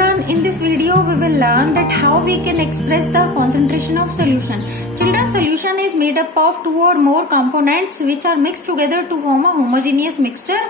Children, in this video we will learn that how we can express the concentration of solution. Children, solution is made up of two or more components which are mixed together to form a homogeneous mixture.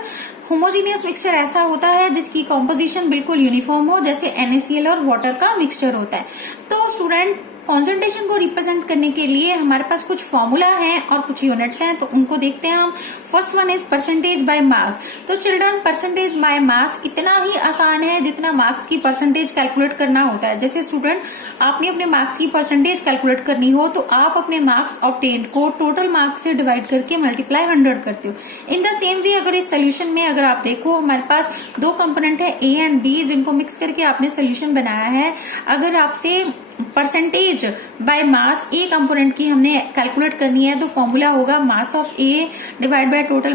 Homogeneous mixture ऐसा होता है जिसकी composition बिल्कुल uniform हो, जैसे NaCl और water का mixture होता है। तो स्टूडेंट, कॉन्सेंट्रेशन को रिप्रेजेंट करने के लिए हमारे पास कुछ फॉर्मूला है और कुछ यूनिट्स हैं, तो उनको देखते हैं हम। First one is percentage by मास। तो चिल्ड्रन, परसेंटेज बाय मास इतना ही आसान है जितना मार्क्स की परसेंटेज कैलकुलेट करना होता है। जैसे स्टूडेंट, आपने अपने मार्क्स की परसेंटेज कैलकुलेट करनी हो तो आप अपने मार्क्स ऑब्टेन्ड को टोटल मार्क्स से डिवाइड करके मल्टीप्लाई 100 करते हो। इन द सेम वे अगर इस सोल्यूशन में अगर आप देखो, हमारे पास दो कंपोनेंट है A एंड B, जिनको मिक्स करके आपने सोल्यूशन बनाया है। अगर आपसे percentage by mass A component की हमने कैलकुलेट करनी है तो फॉर्मूला होगा mass of A divide by total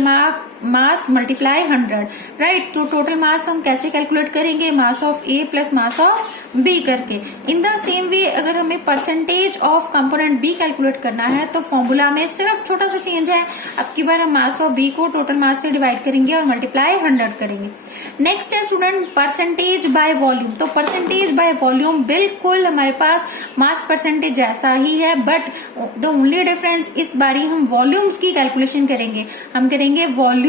mass multiply 100, right. तो टोटल मास हम कैसे कैलकुलेट करेंगे? Mass of A plus mass of B करके। इन द सेम वे अगर हमें percentage of component B calculate करना है तो फॉर्मूला में सिर्फ छोटा सा चेंज है। अब की बार हम मास ऑफ बी को टोटल मास से डिवाइड करेंगे और मल्टीप्लाई 100 करेंगे। नेक्स्ट है स्टूडेंट परसेंटेज बाय वॉल्यूम। तो परसेंटेज बाय वॉल्यूम बिल्कुल हमारे पास मास परसेंटेज जैसा ही है, बट द ओनली डिफरेंस इस बारी हम वॉल्यूम्स की कैलकुलेशन करेंगे। हम करेंगे वॉल्यूम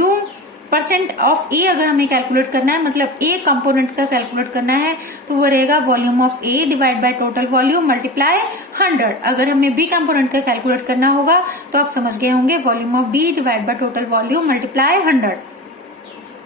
परसेंट ऑफ ए। अगर हमें कैलकुलेट करना है, मतलब ए कंपोनेंट का कैलकुलेट करना है, तो वो रहेगा volume of A divide by total volume multiply 100। अगर हमें बी कंपोनेंट का कैलकुलेट करना होगा तो आप समझ गए होंगे, volume of B divide by total volume multiply 100।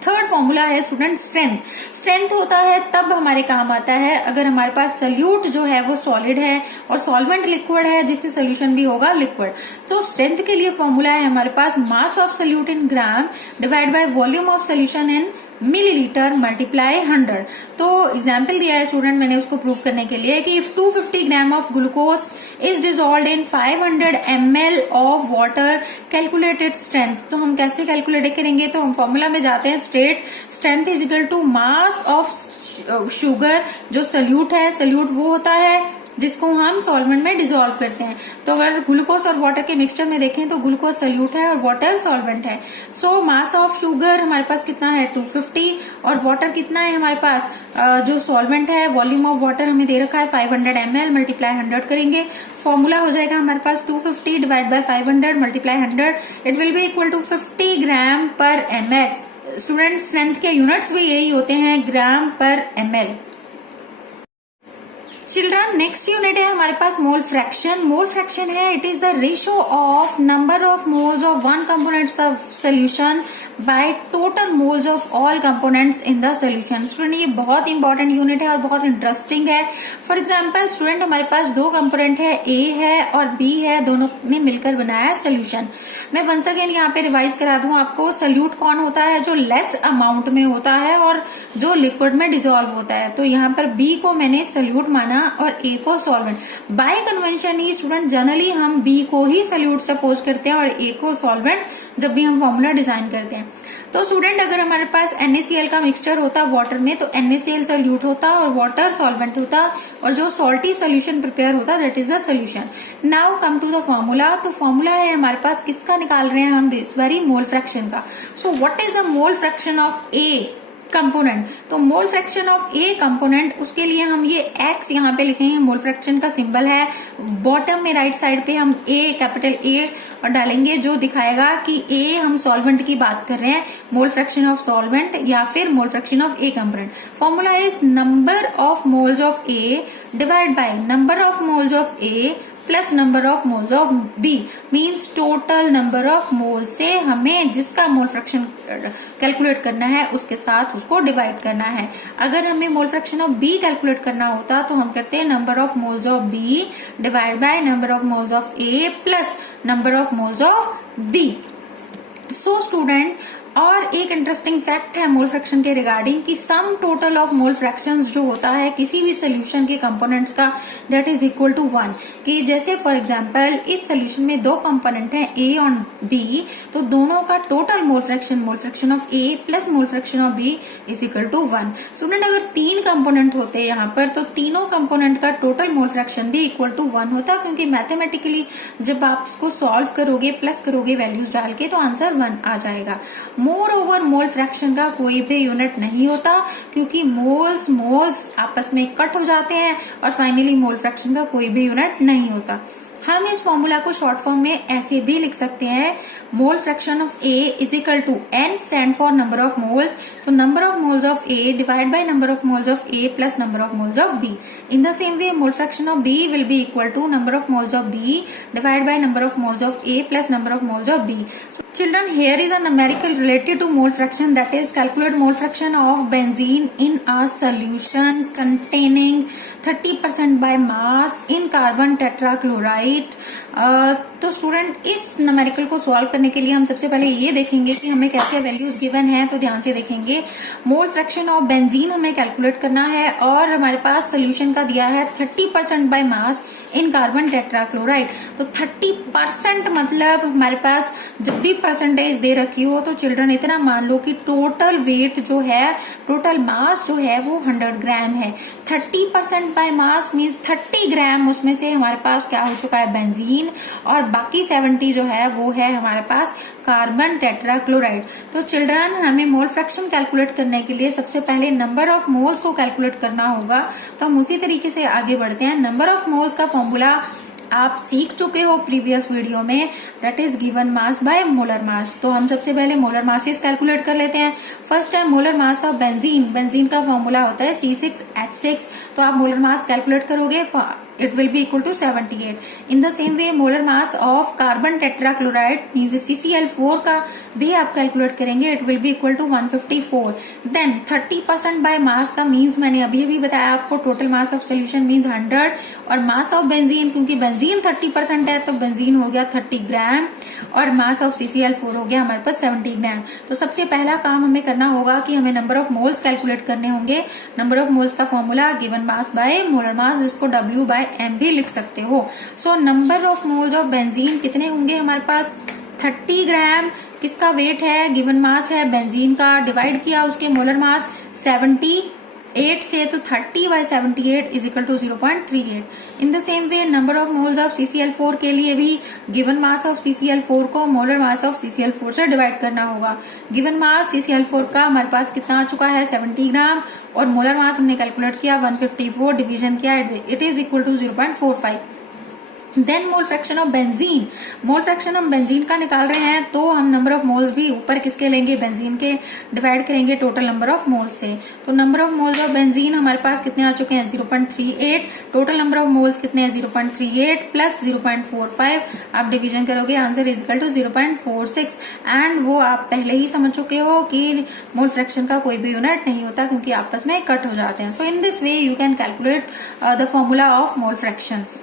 Third formula है स्टूडेंट स्ट्रेंथ। स्ट्रेंथ होता है तब हमारे काम आता है अगर हमारे पास सोल्यूट जो है वो सॉलिड है और सॉल्वेंट लिक्विड है, जिससे सोल्यूशन भी होगा लिक्विड। तो स्ट्रेंथ के लिए फॉर्मूला है हमारे पास mass of solute in gram divide by volume of solution in millilitre multiply 100। तो एग्जाम्पल दिया है स्टूडेंट मैंने उसको प्रूव करने के लिए कि if 250 gram of glucose is dissolved in 500 ml of water calculate its strength. तो हम कैसे कैलकुलेट करेंगे? तो हम फॉर्मूला में जाते हैं straight. Strength is equal to mass of sugar, जो सोल्यूट है, सोल्यूट वो होता है जिसको हम सॉल्वेंट में डिसॉल्व करते हैं। तो अगर ग्लूकोज और वाटर के मिक्सचर में देखें तो ग्लूकोज सोल्यूट है और वाटर सॉल्वेंट है। सो मास ऑफ शुगर हमारे पास कितना है? 250, और वाटर कितना है हमारे पास? जो सॉल्वेंट है, वॉल्यूम ऑफ वाटर हमें दे रखा है 500 ml मल्टीप्लाई 100 करेंगे। फॉर्मूला हो जाएगा हमारे पास 250 divide by 500 multiply 100। It will be equal to 50 gram per ml। Student, strength के यूनिट्स भी यही होते हैं, ग्राम per ml। Children, next unit है हमारे पास मोल फ्रैक्शन। मोल फ्रैक्शन है, it is the ratio of number of moles of one components of solution by total moles of all components in the solution. Student, ये बहुत important unit है और बहुत interesting है। For example student, हमारे पास दो component है, ए है और बी है, दोनों ने मिलकर बनाया सोल्यूशन। मैं वंस अगेन यहाँ पे रिवाइज करा दूं आपको, सोल्यूट कौन होता है? जो लेस अमाउंट में होता है और जो लिक्विड में डिसॉल्व होता है। तो यहाँ पर बी को मैंने सोल्यूट माना और ए को सॉल्वेंट। बाय कन्वेंशन ही स्टूडेंट जनरली हम बी को ही सोल्यूट सपोज करते हैं और ए को सॉल्वेंट, जब भी हम फॉर्मूला डिजाइन करते हैं। तो स्टूडेंट, अगर हमारे पास NaCl का मिक्सचर होता वाटर में तो NaCl सोल्यूट होता और वाटर सॉल्वेंट होता, और जो सॉल्टी सोल्यूशन प्रिपेयर होता that is the solution. Now come to the formula. तो फॉर्मूला है हमारे पास, किसका निकाल रहे हैं हम इस बारी? मोल फ्रैक्शन का। So what is the mole fraction of A component? तो mole fraction of A component, उसके लिए हम ये एक्स यहाँ पे लिखेंगे, मोल फ्रैक्शन का सिंबल है। बॉटम में राइट साइड पे हम ए, कैपिटल ए और डालेंगे, जो दिखाएगा कि ए हम सॉल्वेंट की बात कर रहे हैं, मोल फ्रैक्शन ऑफ सॉल्वेंट या फिर mole fraction of A component. Formula is number of moles of A divide by number of moles of A plus number of moles of B, means total number of mole से हमें जिसका mole fraction calculate करना है उसके साथ उसको divide करना है। अगर हमें mole fraction of B calculate करना होता तो हम करते हैं number of moles of B divide by number of moles of A plus number of moles of B. So student, और एक इंटरेस्टिंग फैक्ट है मोल फ्रैक्शन के रिगार्डिंग कि sum total of mole fractions जो होता है किसी भी सोल्यूशन के कंपोनेंट्स का, दैट इज इक्वल टू 1। कि जैसे फॉर एग्जांपल इस सोल्यूशन में दो कंपोनेंट हैं ए और बी, तो दोनों का total mole fraction of A plus mole fraction of B is equal to 1। Student, अगर तीन कंपोनेंट होते यहाँ पर तो तीनों कंपोनेंट का टोटल मोल फ्रैक्शन भी इक्वल टू 1 होता, क्योंकि मैथमेटिकली जब आप इसको सॉल्व करोगे, प्लस करोगे वैल्यूज डाल के, तो आंसर 1 आ जाएगा। मोर ओवर मोल फ्रैक्शन का कोई भी यूनिट नहीं होता, क्योंकि मोल्स आपस में कट हो जाते हैं और फाइनली मोल फ्रैक्शन का कोई भी यूनिट नहीं होता। हम इस फॉर्मूला को शॉर्ट फॉर्म में ऐसे भी लिख सकते हैं, mole fraction of A is equal to N stand for number of moles, तो number of moles of A divide by number of moles of A plus number of moles of B. In the same way mole fraction of B will be equal to number of moles of B divide by number of moles of A plus number of moles of B. So children, here is a numerical related to mole fraction, that is calculate mole fraction of benzene in a solution containing 30% by mass in carbon tetrachloride। तो student इस numerical को solve करने के लिए हम सबसे पहले ये देखेंगे कि हमें क्या क्या वैल्यूज गिवन है। तो ध्यान से देखेंगे, मोल फ्रैक्शन ऑफ बेंजीन हमें कैलकुलेट करना है और हमारे पास सोल्यूशन का दिया है 30% by mass in carbon tetrachloride. तो 30% मतलब हमारे पास जब भी परसेंटेज दे रखी हो तो चिल्ड्रन इतना मान लो कि टोटल वेट जो है, टोटल मास जो है वो 100 ग्राम है। 30% बाय मास मीन्स 30 ग्राम उसमें से हमारे पास क्या हो चुका है, बेंजीन, और बाकी 70 जो है वो है हमारे पास कार्बन टेट्राक्लोराइड। तो चिल्ड्रन हमें मोल फ्रैक्शन कैलकुलेट करने के लिए सबसे पहले नंबर ऑफ मोल्स को कैलकुलेट करना होगा। तो हम उसी तरीके से आगे बढ़ते हैं। नंबर ऑफ मोल्स का फॉर्मूला आप सीख चुके हो प्रीवियस वीडियो में, that is given mass by molar mass. तो हम सबसे पहले मोलर मासेस कैलकुलेट कर लेते हैं। फर्स्ट है molar mass of benzene. Benzene का फॉर्मूला होता है C6H6। तो आप मोलर मास कैलकुलेट करोगे, it will be equal to 78। in the same way molar mass of carbon tetrachloride means CCl4 का भी आप कैलकुलेट करेंगे, it will be equal to 154। then 30% by mass का मीन्स मैंने अभी बताया आपको, total mass of solution means 100 और मास ऑफ बेंजीन, क्योंकि बेंजीन 30% है तो बेंजीन हो गया 30 ग्राम और मास ऑफ CCl4 हो गया हमारे पास 70 ग्राम। तो सबसे पहला काम हमें करना होगा कि हमें नंबर ऑफ मोल्स कैलकुलेट करने होंगे। नंबर ऑफ मोल्स का formula given mass by molar mass, जिसको W बाय M भी लिख सकते हो। So number of moles of benzene कितने होंगे हमारे पास, 30 ग्राम किसका वेट है, गिवन मास है बेंजीन का, डिवाइड किया उसके मोलर मास 78 से, तो 30 by 78 is equal to 0.38। In the same way number of moles of CCl4 के लिए भी गिवन मास ऑफ CCl4 को मोलर मास ऑफ CCl4 से डिवाइड करना होगा। गिवन मास CCl4 का हमारे पास कितना आ चुका है, 70 ग्राम, और मोलर मास हमने कैलकुलेट किया 154, डिवीजन किया, it is equal to 0.45। Then mole fraction of benzene. Mole fraction हम बेंजीन का निकाल रहे हैं तो हम नंबर ऑफ मोल्स भी ऊपर किसके लेंगे, बेंजीन के, डिवाइड करेंगे टोटल नंबर ऑफ मोल्स से। तो number of moles of benzene हमारे पास कितने आ चुके हैं, 0.38। टोटल नंबर ऑफ मोल्स कितने हैं, 0.38 प्लस 0.45। आप डिवीजन करोगे, answer is equal to 0.46। And वो आप पहले ही समझ चुके हो कि मोल फ्रैक्शन का कोई भी यूनिट नहीं होता, क्योंकि आपस में कट हो जाते हैं। So in this way you can calculate the formula of mole fractions.